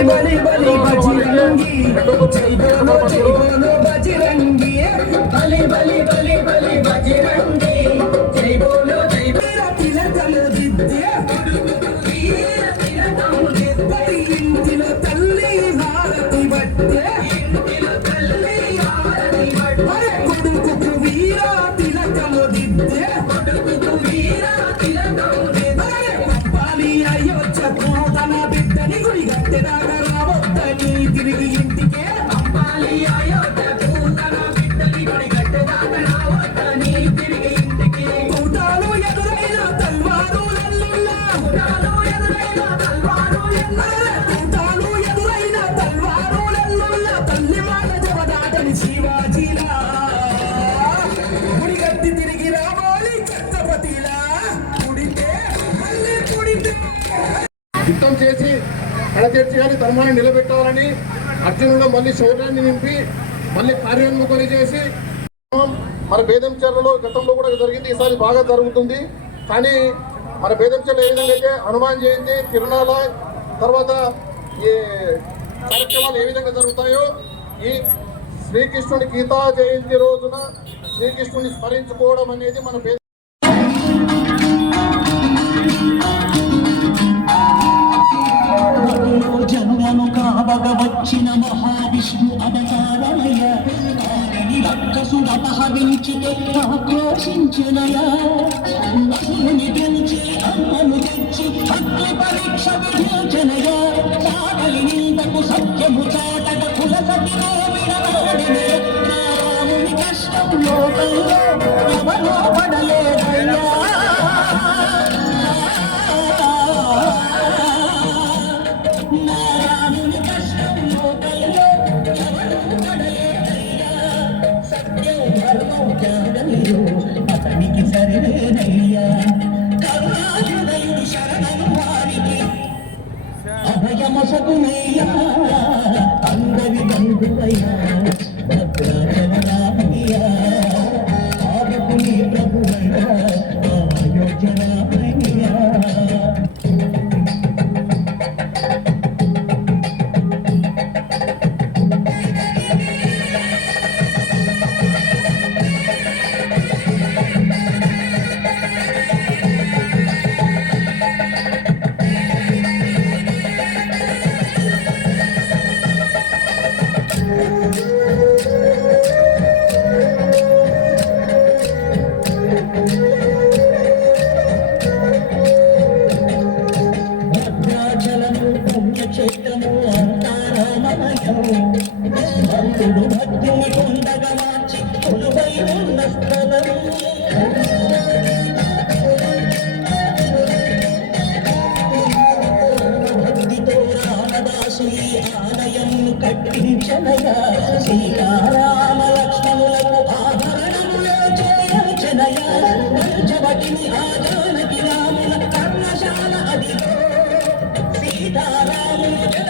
বলি বলি বলি বাজি রঙ্গি জয় বলো জয় বলো యుద్ధం చేసి కడతీర్చి కానీ ధర్మాన్ని నిలబెట్టాలని అర్జునుడు మళ్ళీ శౌర్యాన్ని నింపి మళ్ళీ కార్యోన్ముఖని చేసి మన బేదంచెర్లలో గతంలో కూడా జరిగింది. ఈసారి బాగా జరుగుతుంది. కానీ మన బేదంచెర్లో ఏ విధంగా అయితే హనుమాన్ జయంతి తిరునాళ తర్వాత ఈ కార్యక్రమాలు ఏ విధంగా జరుగుతాయో ఈ శ్రీకృష్ణుడి గీతా జయంతి రోజున శ్రీకృష్ణుని స్మరించుకోవడం అనేది మన పేద జన్మను కావగ వచ్చిన మహావిష్ణు అవతారమయ వారిని రక్కసుడపహరించితే ఆక్రోశించునయ అసురుని గెలిచి అమ్మను తెచ్చి అగ్ని పరీక్ష విధించనయ సాగలి నిందకు సత్యము చాటక కుల సతిలో విడవాడిని రాముని కష్టం లోకంలో ఎవరో అభయమసగునయ్యా అందరి బంధువయ్యా భద్రాచలరామయ్యా ఆగకు నీ భక్తుడు భక్తుని పొందగా మార్చి కొలువై ఉన్న స్థలము భక్తితో రామదాసు ఈ ఆలయం కట్టించనగా సీతారామ లక్ష్మణులకు ఆభరణములో చేయించనగా పంచవటిని ఆ రాముల కర్ణశాల సీతారాములు